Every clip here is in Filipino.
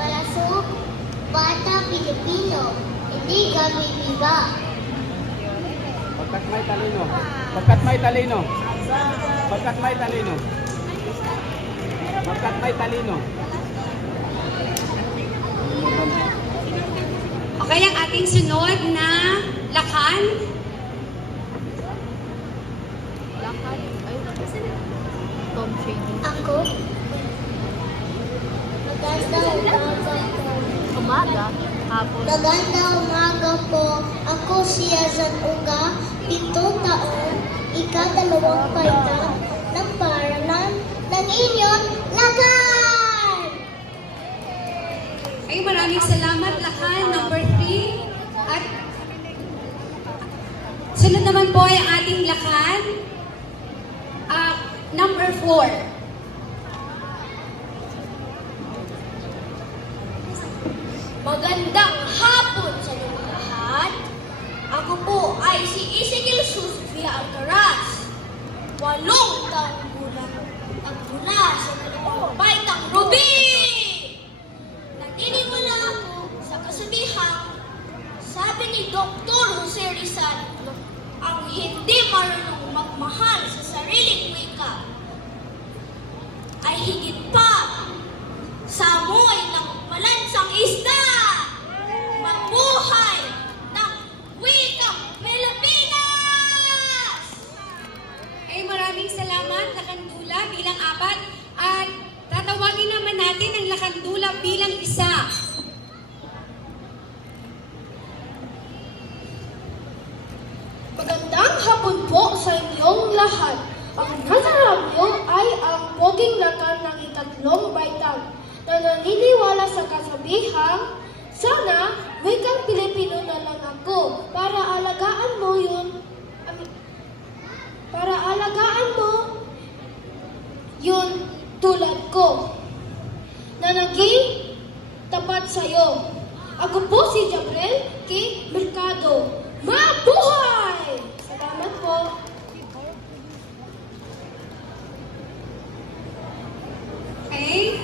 para sa bata Pilipino, hindi gabi-biga. Pagkat may talino. Pagkat may talino. Pagkat may talino. Pagkat may talino. Okay, ang ating sunod na lakan. Ako, magandang umaga po. Ako si Azan Uga, 7 taon, ika-2 paitang ng paralan ng inyong lakan! Ay, maraming salamat, lakan number 3. At sunod naman po ay ang ating lakan, number 4. Magandang hapon sa inyong lahat. Ako po ay si Ezekiel Sofia Alcaraz. 8 taong gulang ang mula sa dalawang baitang Ruby. Naniniwala ako sa kasabihan, sabi ni Dr. Jose Rizal, ang hindi marunong magmahal sa sariling wika ay higit pa sa amoy ng malansang isda. Mabuhay ng wikang Pilipinas! Ay, maraming salamat, Lakandula, bilang 4. At tatawagin naman natin ang Lakandula bilang 1. Magandang hapon po sa inyong lahat. Ang nasa radyo ay ang poging lakan ng ikatlong baitang na naniniwala sa kasabihang, sana wikang Pilipino na lang ako para alagaan mo yun tulad ko na naging tapat sa'yo. Ako po si Jabrel K. Mercado. Mabuhay! Salamat po. Okay?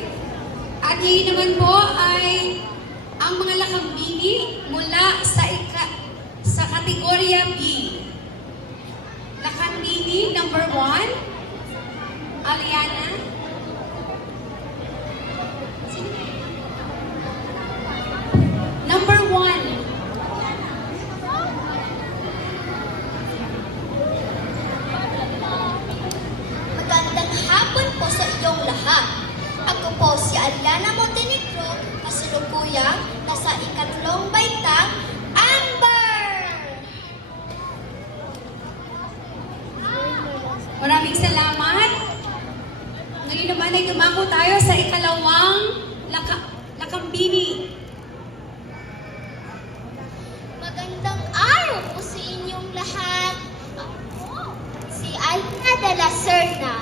At ngayon naman po ay ang mga lakambini mula sa kategorya B. Lakambini number 1, Aliana. Number 1. Magandang hapon po sa inyong lahat. Ako po si Aliana Montenegro, kasalukuyang nasa ikatlong baitang Amber! Maraming salamat. Ngayon naman ay dumako tayo sa ikalawang lakambini. Magandang araw po sa inyong lahat. Ako, si Alna de la Serna.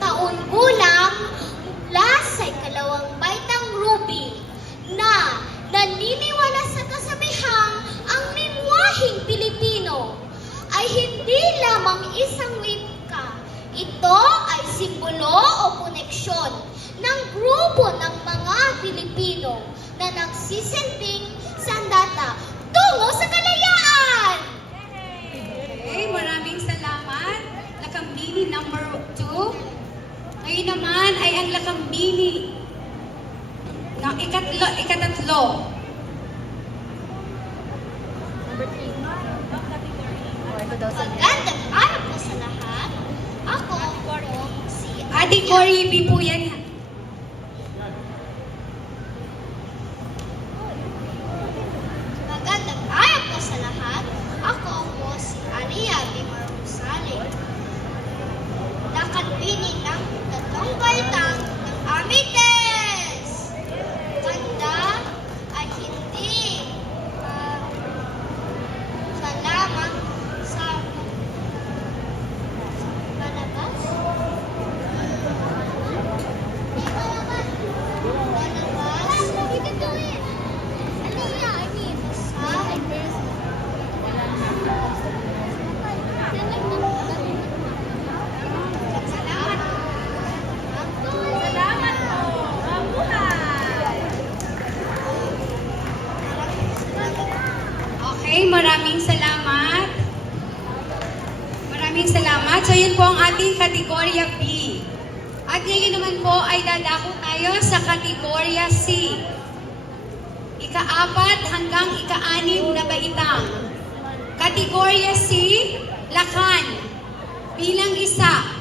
Taon gulang mula sa ikalawang baitang Ruby na naniniwala sa kasabihang ang lingwaheng Pilipino ay hindi lamang isang wika. Ito ay simbolo o koneksyon ng grupo ng mga Pilipino na nagsisilbing sandata tungo sa kalayaan. Okay, maraming salamat. Lakambini number 2. Ngayon naman ay ang lakambini na ikatatlo. Magandang araw po sa lahat. Ako po si Ate Cory B po yan. Magandang araw po sa lahat. Ako po si Alia Bimar Rosales. Nakatbini ng tatlong baitang ng Amites. Ganda ay hindi sa lamang sa palabas. maraming salamat. Maraming salamat. So yun po ang ating kategorya B. At ngayon naman po ay dadako tayo sa kategorya C. Ika-4 hanggang ika-6 na baitang. Kategorya C, Lakan. Bilang 1.